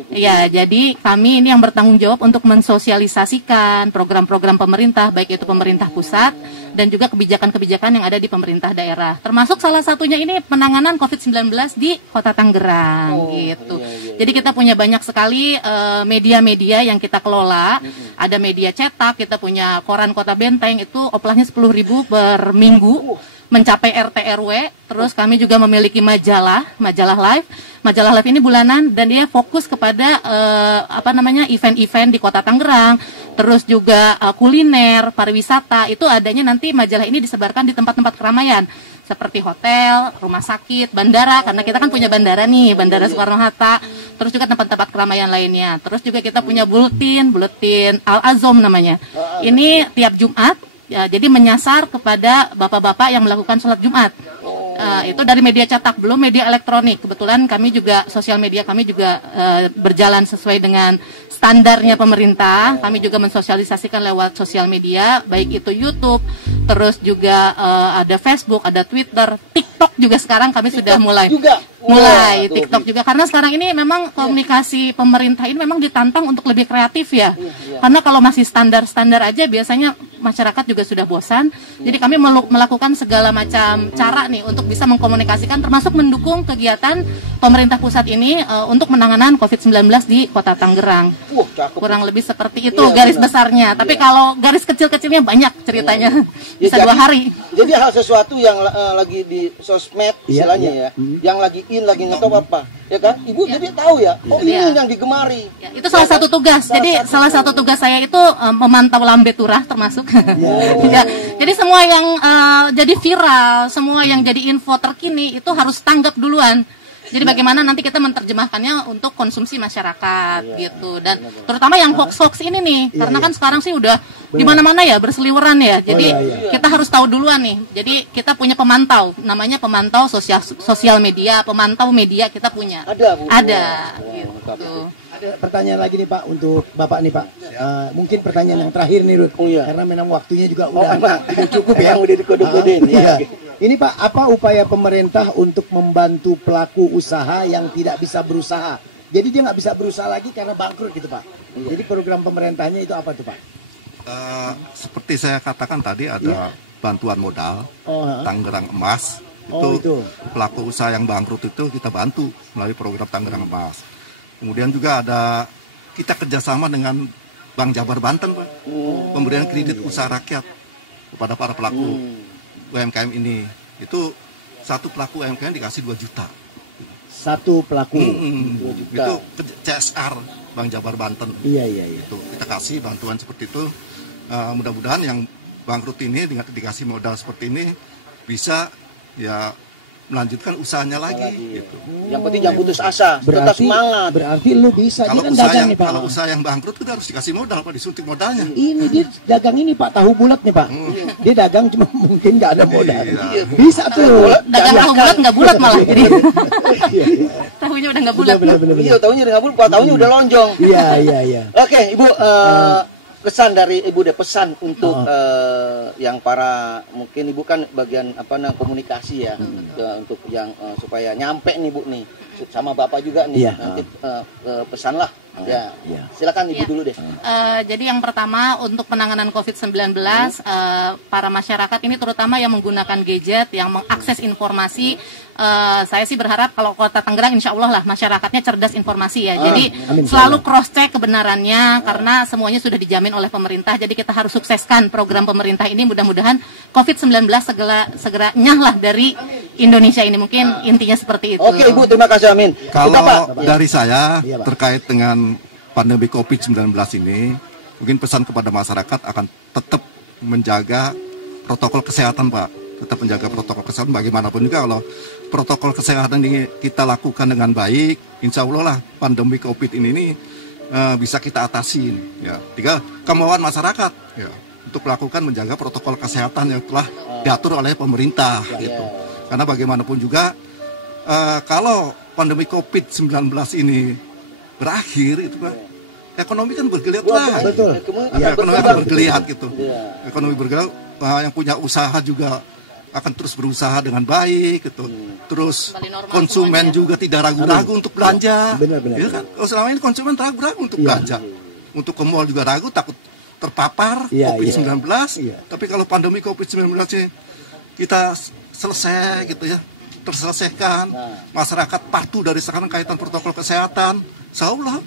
Ya, jadi kami ini yang bertanggung jawab untuk mensosialisasikan program-program pemerintah, baik itu pemerintah pusat dan juga kebijakan-kebijakan yang ada di pemerintah daerah. Termasuk salah satunya ini penanganan COVID-19 di Kota Tangerang gitu. Jadi kita punya banyak sekali media-media yang kita kelola. Ada media cetak, kita punya koran Kota Benteng, itu oplahnya 10.000 per minggu, mencapai RT RW. Terus kami juga memiliki majalah Live. Majalah Live ini bulanan dan dia fokus kepada event-event di Kota Tangerang. Terus juga kuliner, pariwisata, itu adanya nanti majalah ini disebarkan di tempat-tempat keramaian seperti hotel, rumah sakit, bandara, karena kita kan punya bandara nih, Bandara Soekarno-Hatta, terus juga tempat-tempat keramaian lainnya. Terus juga kita punya buletin Al-Azom namanya. Ini tiap Jumat, ya, jadi menyasar kepada bapak-bapak yang melakukan sholat Jumat. Itu dari media cetak, belum media elektronik. Kebetulan kami juga, sosial media kami juga berjalan sesuai dengan standarnya pemerintah. Kami juga mensosialisasikan lewat sosial media, baik itu YouTube, terus juga ada Facebook, ada Twitter, TikTok juga sekarang kami sudah mulai TikTok juga, karena sekarang ini memang komunikasi pemerintah ini memang ditantang untuk lebih kreatif ya. Karena kalau masih standar-standar aja biasanya masyarakat juga sudah bosan. Jadi kami melakukan segala macam cara nih untuk bisa mengkomunikasikan, termasuk mendukung kegiatan pemerintah pusat ini untuk penanganan COVID-19 di Kota Tangerang. Kurang lebih seperti itu garis besarnya. Tapi kalau garis kecil-kecilnya banyak ceritanya. Bisa 2 hari. Jadi hal sesuatu yang lagi di sosmed istilahnya ya, yang lagi lagi ngetop apa, ya kan? Ibu jadi tahu ya, ini yang digemari. Ya, itu salah satu tugas. Salah satu tugas saya itu memantau lambe turah termasuk. Ya, jadi semua yang jadi viral, semua yang jadi info terkini itu harus tanggap duluan. Jadi bagaimana nanti kita menerjemahkannya untuk konsumsi masyarakat gitu, dan terutama yang hoax-hoax ini nih, karena kan sekarang sih udah di mana-mana ya, berseliweran ya. Jadi kita harus tahu duluan nih. Jadi kita punya pemantau, namanya pemantau sosial media, pemantau media kita punya. Ada, Bu. Ada. Gitu. Ada pertanyaan lagi nih Pak untuk Bapak nih Pak. Mungkin pertanyaan yang terakhir nih Ruth. Karena memang waktunya juga udah cukup ya. Udah dikode-kodein. Ini Pak, apa upaya pemerintah untuk membantu pelaku usaha yang tidak bisa berusaha? Jadi dia nggak bisa berusaha lagi karena bangkrut gitu Pak. Jadi program pemerintahnya itu apa tuh Pak? Seperti saya katakan tadi ada bantuan modal, Tangerang Emas. Itu pelaku usaha yang bangkrut itu kita bantu melalui program Tangerang Emas. Kemudian juga ada kita kerjasama dengan Bank Jabar Banten Pak. Pemberian kredit usaha rakyat kepada para pelaku UMKM ini. Itu satu pelaku UMKM dikasih 2 juta. Satu pelaku 2 juta. Itu CSR Bank Jabar Banten. Iya. Itu kita kasih bantuan seperti itu. Mudah-mudahan yang bangkrut ini dengan dikasih modal seperti ini bisa ya melanjutkan usahanya lagi. Gitu. Yang penting jangan putus asa, tetap semangat. Berarti lu bisa. Kalau kan usaha dagang yang, nih Pak. Kalau usaha yang bangkrut kita harus dikasih modal Pak, disuntik modalnya. Ini dia dagang ini Pak, tahu bulat nih Pak. Dia dagang cuma mungkin nggak ada modal. Bisa tuh. Dagang tahu bulat nggak bulat malah. Jadi tahunya udah nggak bulat. Iya, tahunya udah nggak bulat, tahunya udah lonjong. Iya. Oke, Ibu, kesan dari Ibu deh, pesan untuk yang para, mungkin Ibu kan bagian komunikasi ya, untuk yang supaya nyampe nih Bu nih sama Bapak juga nih, nanti pesan lah. Ya, silakan Ibu dulu deh. Jadi yang pertama untuk penanganan COVID-19, para masyarakat ini terutama yang menggunakan gadget, yang mengakses informasi, saya sih berharap kalau Kota Tangerang insya Allah lah masyarakatnya cerdas informasi ya. Jadi selalu cross check kebenarannya karena semuanya sudah dijamin oleh pemerintah. Jadi kita harus sukseskan program pemerintah ini. Mudah-mudahan COVID-19 segera nyahlah dari Indonesia ini. Mungkin intinya seperti itu. Oke Ibu, terima kasih. Amin. Kalau dari saya terkait dengan pandemi COVID-19 ini, mungkin pesan kepada masyarakat akan tetap menjaga protokol kesehatan Pak. Tetap menjaga protokol kesehatan bagaimanapun juga. Kalau protokol kesehatan ini kita lakukan dengan baik, insya Allah lah pandemi COVID ini bisa kita atasi. Ya, tinggal kemauan masyarakat ya, untuk melakukan menjaga protokol kesehatan yang telah diatur oleh pemerintah. Gitu. Karena bagaimanapun juga kalau pandemi COVID-19 ini berakhir, itu Pak, ekonomi kan bergeliat lah. Betul. Ekonomi akan bergeliat gitu. Ekonomi bergeliat, yang punya usaha juga akan terus berusaha dengan baik gitu. Terus konsumen juga tidak ragu-ragu untuk belanja. Benar. Ya kan? Kalau selama ini konsumen ragu-ragu untuk belanja. Untuk ke mall juga ragu, takut terpapar COVID-19. Tapi kalau pandemi COVID-19 ini kita selesai gitu ya, terselesaikan, masyarakat patuh dari sekarang kaitan protokol kesehatan, insya Allah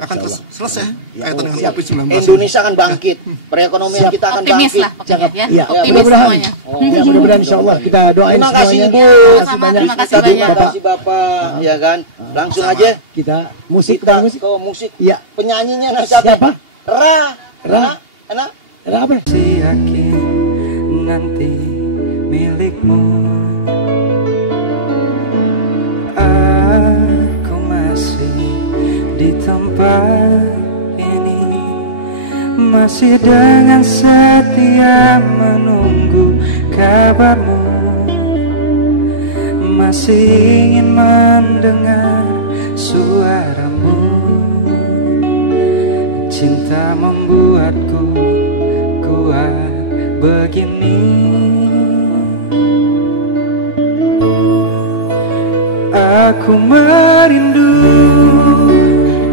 akan selesai kaitan dengan COVID-19. Indonesia akan bangkit, perekonomian kita akan optimis bangkit. Lah pokoknya ya. Optimis semuanya. Mudah-mudahan insya Allah kita doain terima kasih semuanya. Ibu, terima kasih Bapak, ya kan. Langsung aja kita musik. Ke musik. Penyanyinya siapa? Ra apa? Yakin nanti milikmu. Aku masih di tempat ini, masih dengan setia menunggu kabarmu, masih ingin mendengar suaramu. Cinta membuatku kuat begini. Aku merindu,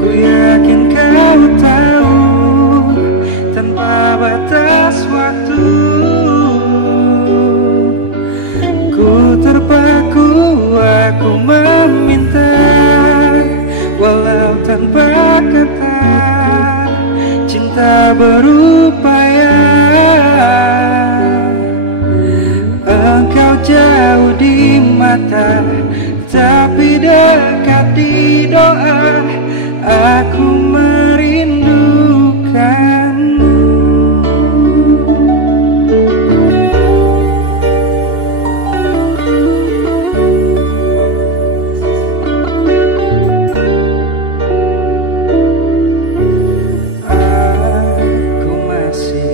ku yakin kau tahu, tanpa batas waktu. Ku terpaku, aku meminta, walau tanpa kata, cinta berupaya. Engkau jauh di mata, tapi dekat di doa. Aku merindukanmu. Aku masih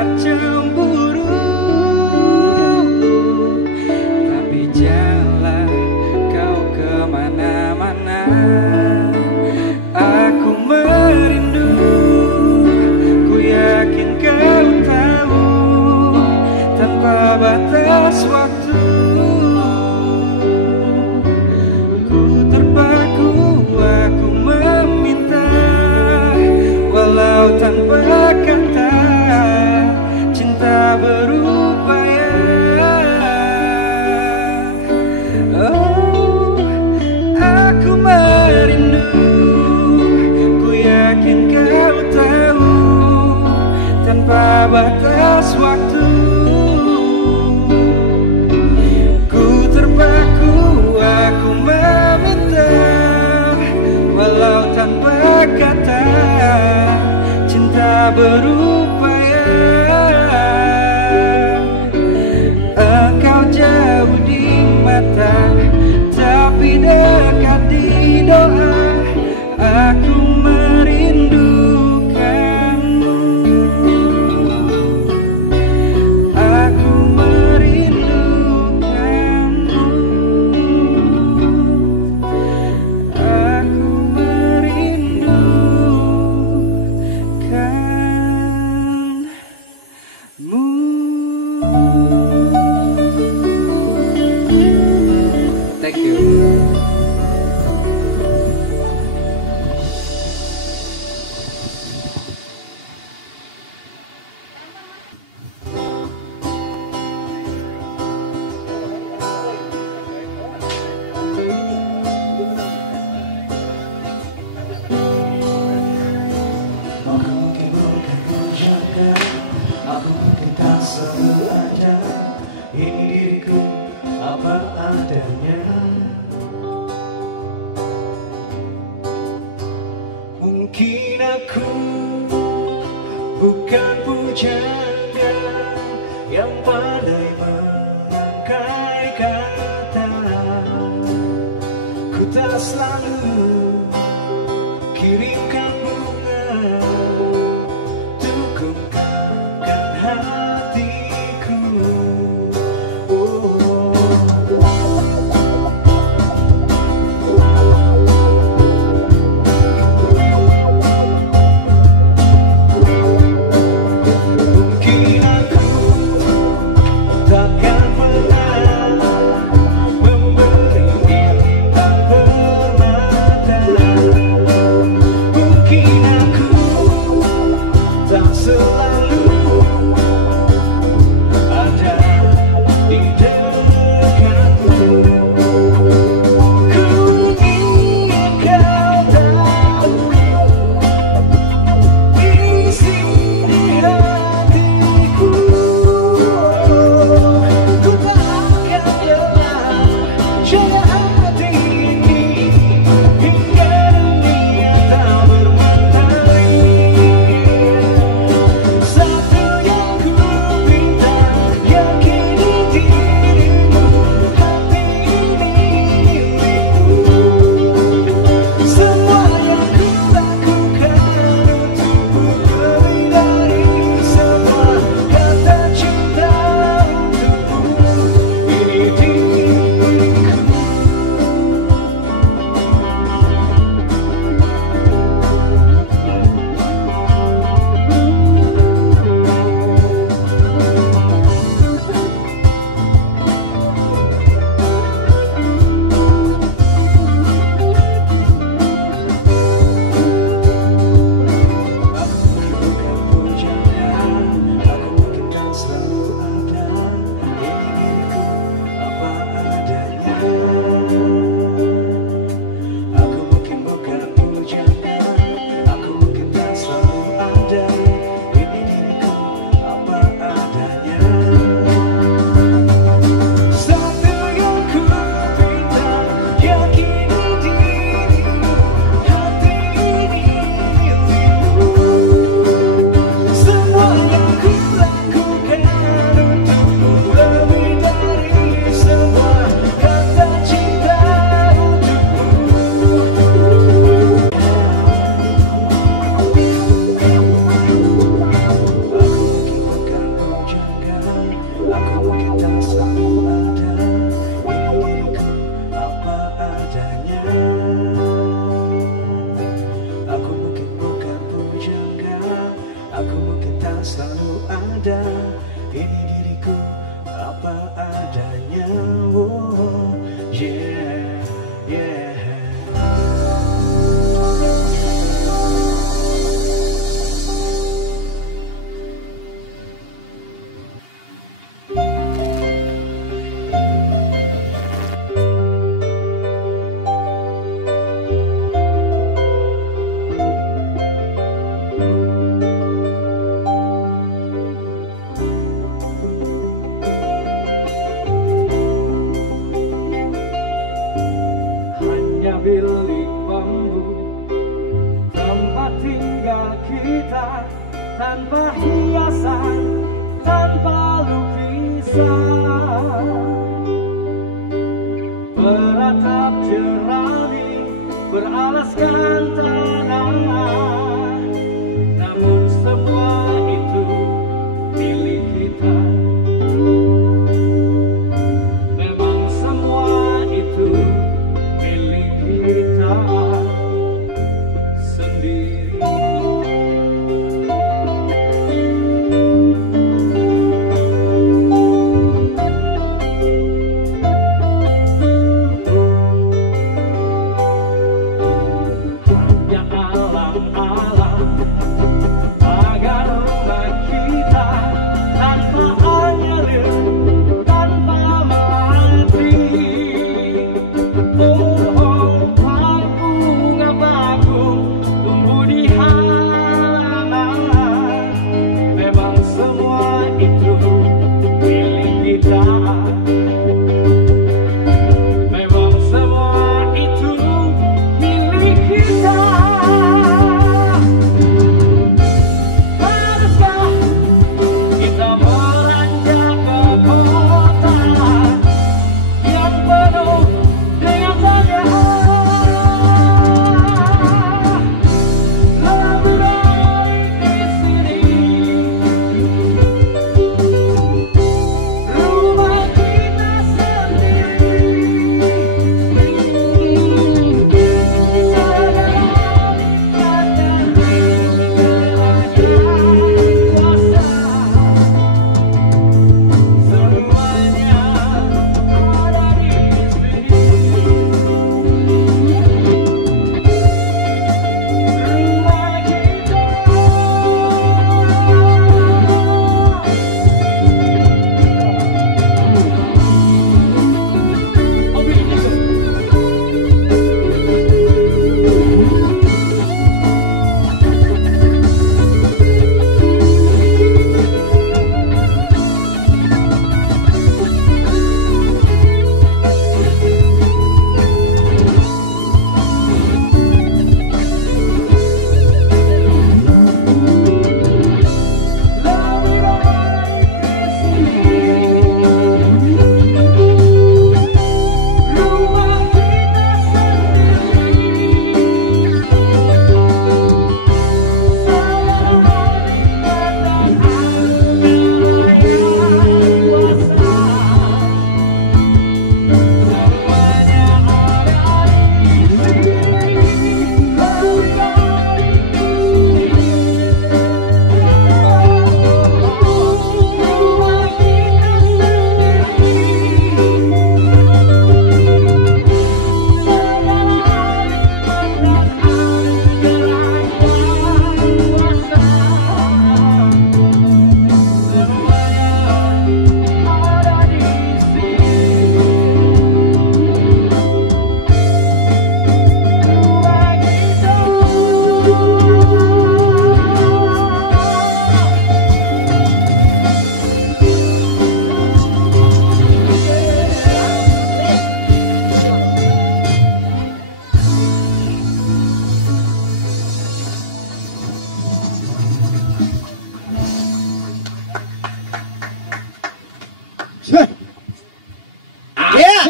akan cemburu, tapi janganlah kau kemana-mana. Aku merindu, ku yakin kau tahu, tanpa batas waktu. Ku terpaku, aku meminta, walau tanpa kata, cinta berupaya. Oh, aku merindu, ku yakin kau tahu, tanpa batas waktu. Ku terpaku, aku meminta, walau tanpa kata, cinta berupaya. Engkau jauh di mata, tapi dekat di doa. Aku merindukanmu, aku merindukanmu, aku merindukanmu. Thank you. Aku mungkin tak sengaja, ini diriku apa adanya. Mungkin aku bukan pujangga yang pandai memakai kata. Ku tak selalu kirimkan bunga, hatiku. Mungkin aku ada. Ini diriku apa adanya. Oh, yeah, yeah. Bilik bambu tempat tinggal kita, tanpa hiasan, tanpa lukisan, beratap jerami beralaskan tanah, namun semua itu milik kita. Memang semua itu kita sendiri. Hanya alam-alam agar rumah kita tanpa anyelir, tanpa mati. Tumbuh di halaman, memang semua itu milik kita. Memang semua itu milik kita. Haruskah kita beranjak ke kota yang penuh dengan tanah?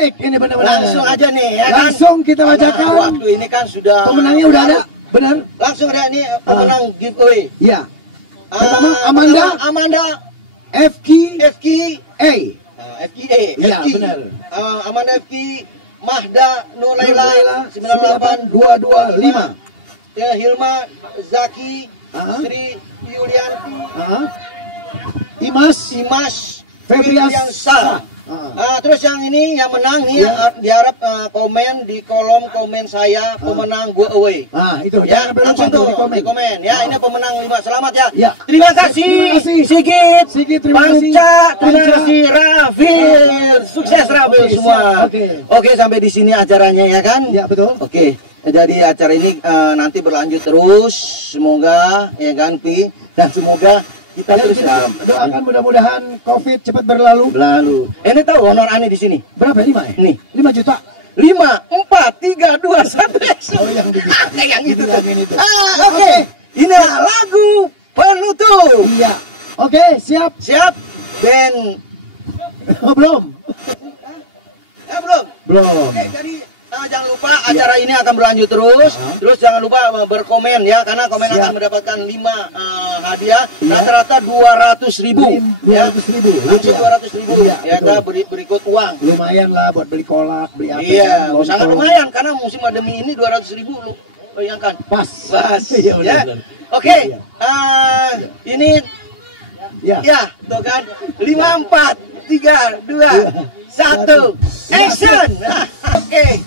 Asik ini benar-benar. Langsung aja nih ya kan. Langsung kita bacakan. Waktu ini kan sudah. Pemenangnya udah ada, benar? Langsung ada nih pemenang giveaway. Iya. Pertama Amanda FKA. Iya benar. Amanda FK, Mahda Nulaila 98225. Ya, Hilma Zaki, Sri Yulianti, Imas Febriansyah. Terus yang ini yang menang nih diharap komen di kolom komen saya pemenang giveaway. Itu ya, jangan langsung tuh di komen. Ya, ini pemenang 5. Selamat ya. Ya. Terima kasih Sigit, terima kasih. Panca, terima kasih Rafil. Sukses Rafil semua. Oke, sampai di sini acaranya ya kan? Ya, betul. Oke. Jadi acara ini nanti berlanjut terus. Semoga ya kan Pi, dan semoga kita terus doakan mudah-mudahan COVID cepat berlalu. Ini tahu honor aneh di sini berapa? 5 ya? Nih 5 juta. 5, 4, 3, 2, 1. Oh yang begitu. Yang itu. Oke. Ini lagu penutup. Iya. Oke, siap. Ben. Oh, belum. Belum. Oke, jadi jangan lupa acara ini akan berlanjut terus. Terus jangan lupa berkomen ya, karena komen akan mendapatkan 5 hadiah. Rata-rata 200.000. 200.000. Langsung 200.000. Ya kan berikut uang. Lumayan lah buat beli kolak, beli apa. Iya, sangat lumayan karena musim pandemi ini 200.000 lu bayangkan. Pas. Ya. Oke. Ini ya, tuh kan. 5, 4, 3, 2, 1. Action. Oke.